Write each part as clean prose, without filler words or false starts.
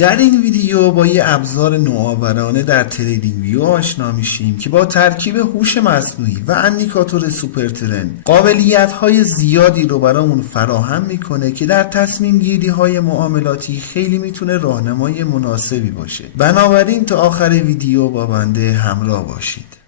در این ویدیو با یه ابزار نوآورانه در تریدینگ ویو آشنا میشیم که با ترکیب هوش مصنوعی و اندیکاتور سوپر ترند قابلیت‌های زیادی رو برامون فراهم میکنه که در تصمیم گیری های معاملاتی خیلی میتونه راهنمای مناسبی باشه. بنابراین تا آخر ویدیو با بنده همراه باشید.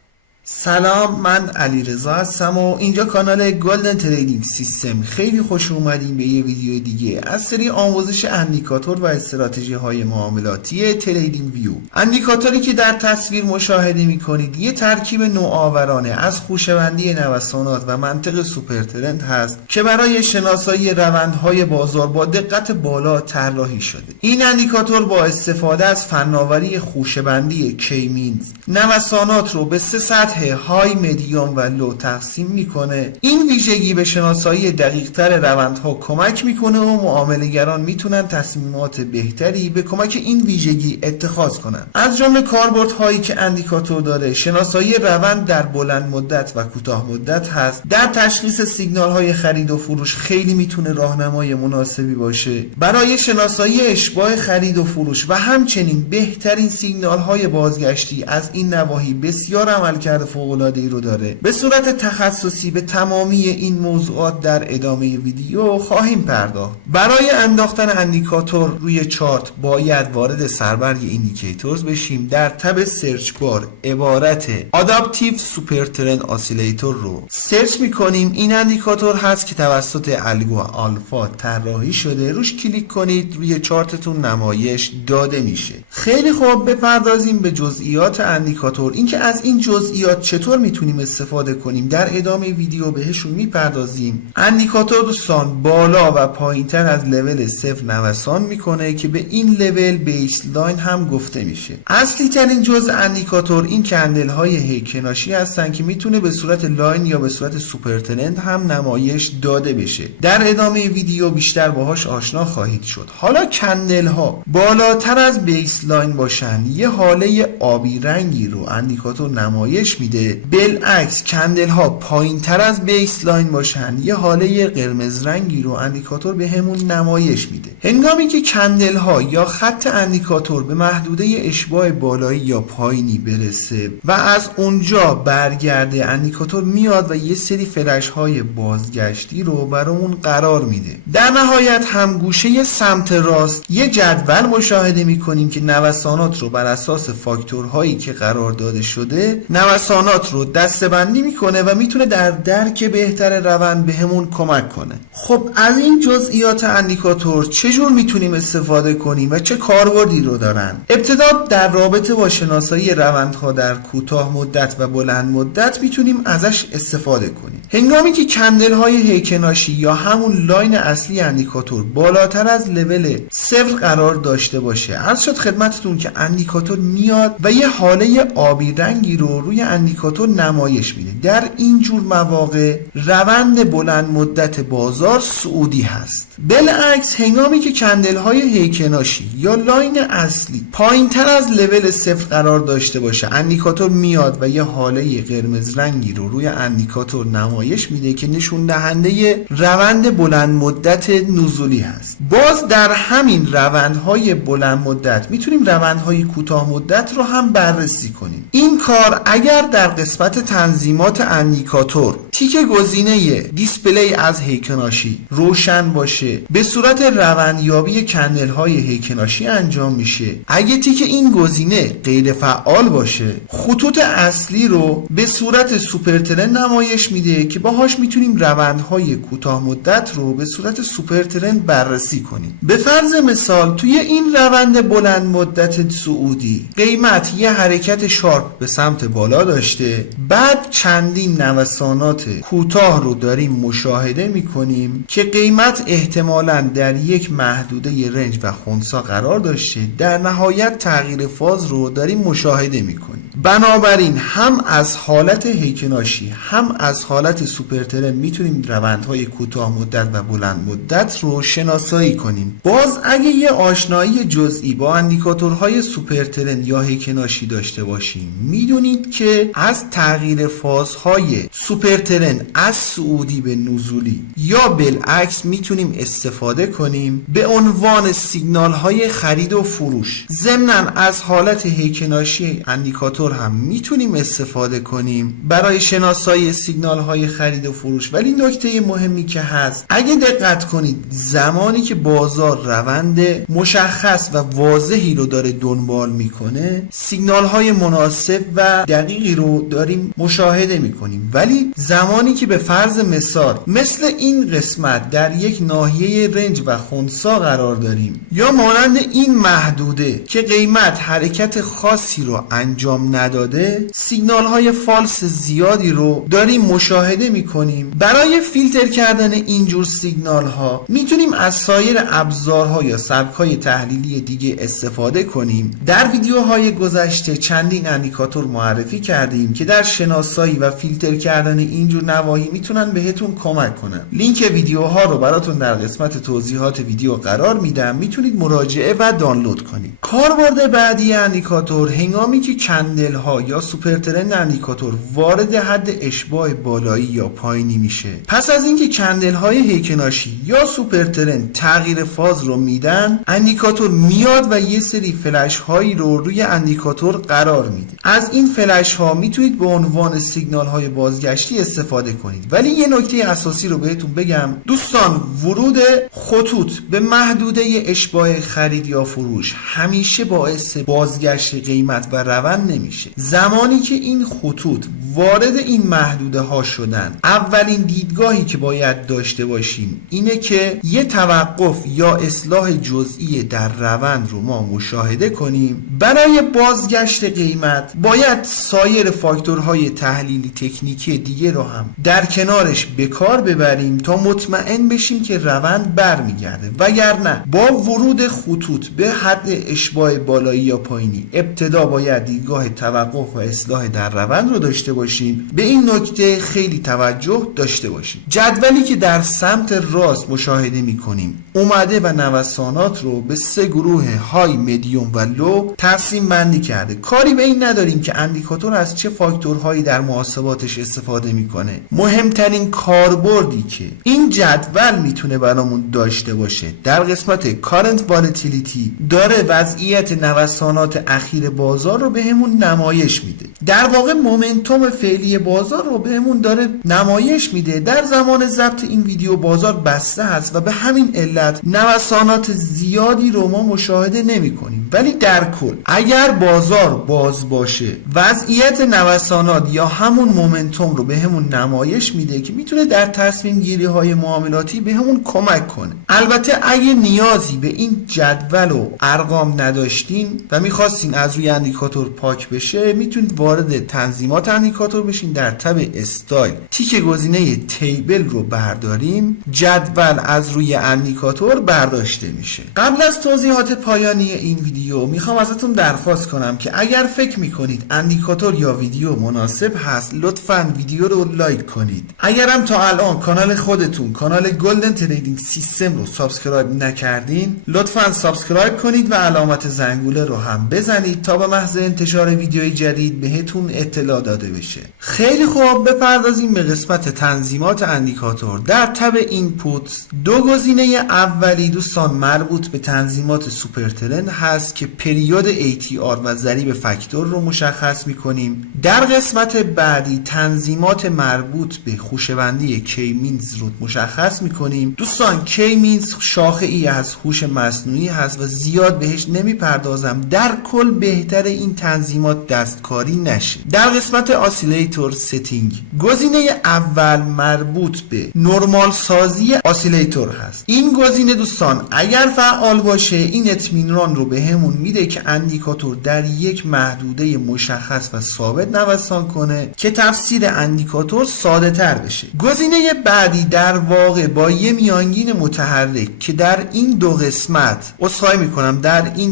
سلام، من علیرضا هستم و اینجا کانال گلدن تریدینگ سیستم. خیلی خوش اومدین به یه ویدیو دیگه از سری آموزش اندیکاتور و استراتژی های معاملاتی تریدینگ ویو. اندیکاتوری که در تصویر مشاهده میکنید یه ترکیب نوآورانه از خوشه‌بندی نوسانات و منطق سوپر ترند هست که برای شناسایی روندهای بازار با دقت بالا طراحی شده. این اندیکاتور با استفاده از فناوری خوشه‌بندی کی-مینز نوسانات رو به سه سطح های، مدیوم و لو تقسیم میکنه. این ویژگی به شناسایی دقیق‌تر روندها کمک میکنه و معامله‌گران میتونن تصمیمات بهتری به کمک این ویژگی اتخاذ کنن. از جمله کاربردهایی که اندیکاتور داره شناسایی روند در بلند مدت و کوتاه مدت هست. در تشخیص سیگنال های خرید و فروش خیلی میتونه راهنمای مناسبی باشه برای شناسایی اشباع خرید و فروش و همچنین بهترین سیگنال های بازگشتی از این نواحی بسیار عملکرد فوق‌العاده‌ای رو داره. به صورت تخصصی به تمامی این موضوعات در ادامه ویدیو خواهیم پرداخت. برای انداختن اندیکاتور روی چارت باید وارد سربرگ ایندیکیتورز بشیم. در تب سرچ بار عبارت آداپتیو سوپر ترند اسیلیتور رو سرچ میکنیم. این اندیکاتور هست که توسط الگو آلفا طراحی شده. روش کلیک کنید، روی چارتتون نمایش داده میشه. خیلی خوب، بپردازیم به جزئیات اندیکاتور. اینکه از این جزئیات چطور میتونیم استفاده کنیم در ادامه ویدیو بهشون میپردازیم. اندیکاتور دوستان بالا و پایینتر از لول 0 نوسان میکنه که به این لول بیس لاین هم گفته میشه. اصلی ترین جزء اندیکاتور این کندل های هیکناشی هستن که میتونه به صورت لاین یا به صورت سوپر ترند هم نمایش داده بشه. در ادامه ویدیو بیشتر باهاش آشنا خواهید شد. حالا کندل ها بالاتر از بیس لاین باشن یه حاله آبی رنگی رو اندیکاتور نمایش میده. بالعکس کندل ها پایین تر از بیس لاین باشن یه حاله قرمز رنگی رو اندیکاتور به همون نمایش میده. هنگامی که کندل ها یا خط اندیکاتور به محدوده اشباع بالایی یا پایینی برسه و از اونجا برگرده، اندیکاتور میاد و یه سری فلش های بازگشتی رو برامون قرار میده. در نهایت هم گوشه سمت راست یه جدول مشاهده میکنیم که نوسانات رو بر اساس فاکتورهایی که قرار داده شده نوسانات رو دسته‌بندی میکنه و میتونه در درک بهتر روند بهمون کمک کنه. خب از این جزئیات اندیکاتور چجور میتونیم استفاده کنیم و چه کاربردی رو دارن؟ ابتدا در رابطه با شناسایی روندها در کوتاه مدت و بلند مدت میتونیم ازش استفاده کنیم. هنگامی که کندل های هیکناشی یا همون لاین اصلی اندیکاتور بالاتر از لول 0 قرار داشته باشه، عرض شد خدمتتون که اندیکاتور میاد و یه حاله آبی رنگی رو روی اندیکاتور نمایش میده. در این جور مواقع روند بلند مدت بازار صعودی هست. بالعکس هنگامی که کندل های هیکناشی یا لاین اصلی پایین تر از لول 0 قرار داشته باشه، اندیکاتور میاد و یه حاله قرمز رنگی رو روی اندیکاتور نمایش میده که نشون دهنده روند بلند مدت نزولی هست. باز در همین روندهای بلند مدت میتونیم روندهای کوتاه مدت رو هم بررسی کنیم. این کار اگر در قسمت تنظیمات اندیکاتور تیک گزینه دیسپلی از هیکناشی روشن باشه، به صورت روندیابی کندل های هیکناشی انجام میشه. اگه تیک این گزینه غیر فعال باشه، خطوط اصلی رو به صورت سوپر ترند نمایش میده که باهاش میتونیم روندهای کوتاه مدت رو به صورت سوپر ترند بررسی کنیم. به فرض مثال توی این روند بلند مدت صعودی قیمت یه حرکت شارپ به سمت بالا داشته، بعد چندین نوسانات کوتاه رو داریم مشاهده میکنیم که قیمت احتمالاً در یک محدوده رنج و خنثی قرار داشته. در نهایت تغییر فاز رو داریم مشاهده میکنیم. بنابراین هم از حالت هیکناشی هم از حالت سوپرترن میتونیم روندهای کوتاه مدت و بلند مدت رو شناسایی کنیم. باز اگه یه آشنایی جزئی با اندیکاتورهای سوپرترن یا هیکناشی داشته باشیم، میدونید که از تغییر فازهای سوپرترن از صعودی به نزولی یا بالعکس میتونیم استفاده کنیم به عنوان سیگنال های خرید و فروش. ضمناً از حالت هیکناشی اندیکاتور هم میتونیم استفاده کنیم برای شناسایی سیگنال های خرید و فروش. ولی نکته مهمی که هست، اگه دقت کنید زمانی که بازار روند مشخص و واضحی رو داره دنبال میکنه، سیگنال های مناسب و دقیقی رو داریم مشاهده میکنیم. ولی زمانی که به فرض مثال مثل این قسمت در یک ناحیه رنج و خنثی قرار داریم یا مانند این محدوده که قیمت حرکت خاصی رو انجام نداده، سیگنال های فالس زیادی رو داریم مشاهده میکنیم. برای فیلتر کردن اینجور سیگنال ها میتونیم از سایر ابزارها یا سبک های تحلیلی دیگه استفاده کنیم. در ویدیوهای گذشته چندین اندیکاتور معرفی کردیم که در شناسایی و فیلتر کردن اینجور نواحی میتونن بهتون کمک کنن. لینک ویدیوها رو براتون در قسمت توضیحات ویدیو قرار میدم، میتونید مراجعه و دانلود کنید. کاربرد بعدی اندیکاتور هنگامی که کندل ها یا سوپرترند اندیکاتور وارد حد اشباع بالایی یا پایینی میشه. پس از اینکه کندل های هیکناشی یا سوپرترند تغییر فاز رو میدن، اندیکاتور میاد و یه سری فلش هایی رو روی اندیکاتور قرار میده. از این فلش ها میتونید به عنوان سیگنال های بازگشتی استفاده کنید. ولی یه نکته اساسی رو بهتون بگم دوستان، ورود خطوط به محدوده اشباع خرید یا فروش همیشه باعث بازگشت قیمت و روند نمیشه. زمانی که این خطوط وارد این محدوده ها شدن، اولین دیدگاهی که باید داشته باشیم اینه که یه توقف یا اصلاح جزئی در روند رو ما مشاهده کنیم. برای بازگشت قیمت باید سایر فاکتورهای تحلیلی تکنیکی دیگه رو هم در کنارش به کار ببریم تا مطمئن بشیم که روند برمیگرده. وگرنه با ورود خطوط به حد اشباع بالایی یا پایینی ابتدا باید دیدگاه توقف و اصلاح در روند رو داشته باشیم. به این نکته خیلی توجه داشته باشیم. جدولی که در سمت راست مشاهده می‌کنیم اومده و نوسانات رو به 3 گروه های، مدیوم و لو تقسیم بندی کرده. کاری به این نداریم که اندیکاتور از چه فاکتورهایی در محاسباتش استفاده میکنه. مهمترین کاربردی که این جدول میتونه برامون داشته باشه در قسمت Current Volatility داره وضعیت نوسانات اخیر بازار رو بهمون نمایش میده. در واقع مومنتوم فعلی بازار رو بهمون داره نمایش میده. در زمان ضبط این ویدیو بازار بسته هست و به همین علت نوسانات زیادی رو ما مشاهده نمی کنیم. ولی در کل اگر بازار باز باشه، وضعیت نوسانات یا همون مومنتوم رو بهمون نمایش میده که میتونه در تصمیم گیری های معاملاتی بهمون کمک کنه. البته اگه نیازی به این جدول و ارقام نداشتین و میخواستین از روی اندیکاتور پاک بشه، میتونید وارد تنظیمات اندیکاتور بشین. در تب استایل تیک گزینه تیبل رو برداریم، جدول از روی اندیکاتور برداشته میشه. قبل از توضیحات پایانی این ویدیو میخوام ازتون درخواست کنم که اگر فکر میکنید اندیکاتور یا ویدیو مناسب هست، لطفاً ویدیو رو لایک کنید. اگرم تا الان کانال خودتون، کانال گلدن تریدینگ سیستم رو سابسکرایب نکردین، لطفاً سابسکرایب کنید و علامت زنگوله رو هم بزنید تا به محض انتشار ویدیوی جدید بهتون اطلاع داده بشه. خیلی خوب، بپردازیم به قسمت تنظیمات اندیکاتور. در تب اینپوت 2 گزینه اولی دوستان مربوط به تنظیمات سوپرترند هست که پریود ATR و ضریب فاکتور رو مشخص میکنیم. در قسمت بعدی تنظیمات مربوط به خوشه‌بندی کی-مینز رو مشخص میکنیم. دوستان کی-مینز شاخه ای از هوش مصنوعی هست و زیاد بهش نمیپردازم. در کل بهتر این تنظیمات دستکاری نشه. در قسمت آسیلیتور ستینگ گزینه اول مربوط به نرمال سازی آسیلیتور هست. این گزینه دوستان اگر فعال باشه این اطمینان رو به همون بهمون میده که اندیکاتور در یک محدوده مشخص و ثابت نوسان کنه که تفسیر اندیکاتور ساده تر بشه. گزینه بعدی در واقع با یه میانگین متحرک که در این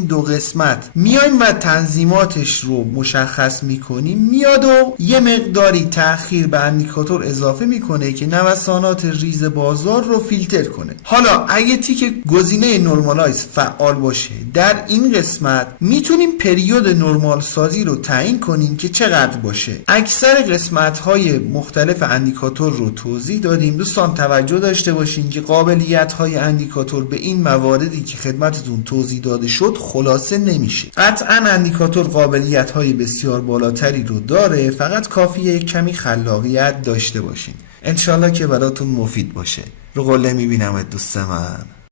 دو قسمت میایم و تنظیماتش رو مشخص میکنیم، میاد و یه مقداری تأخیر به اندیکاتور اضافه میکنه که نوسانات ریز بازار رو فیلتر کنه. حالا اگه تیک گزینه نورمالایز فعال باشه در این قسمت میتونیم پریود نورمال سازی رو تعیین کنیم که چقدر باشه. اکثر قسمت های مختلف اندیکاتور رو توضیح دادیم. دوستان توجه داشته باشین که قابلیت های اندیکاتور به این مواردی که خدمتتون توضیح داده شد خلاصه نمیشه. قطعا اندیکاتور قابلیت های بسیار بالاتری رو داره، فقط کافیه کمی خلاقیت داشته باشین. انشالله که براتون مفید باشه. رو قله میبینم دوست من.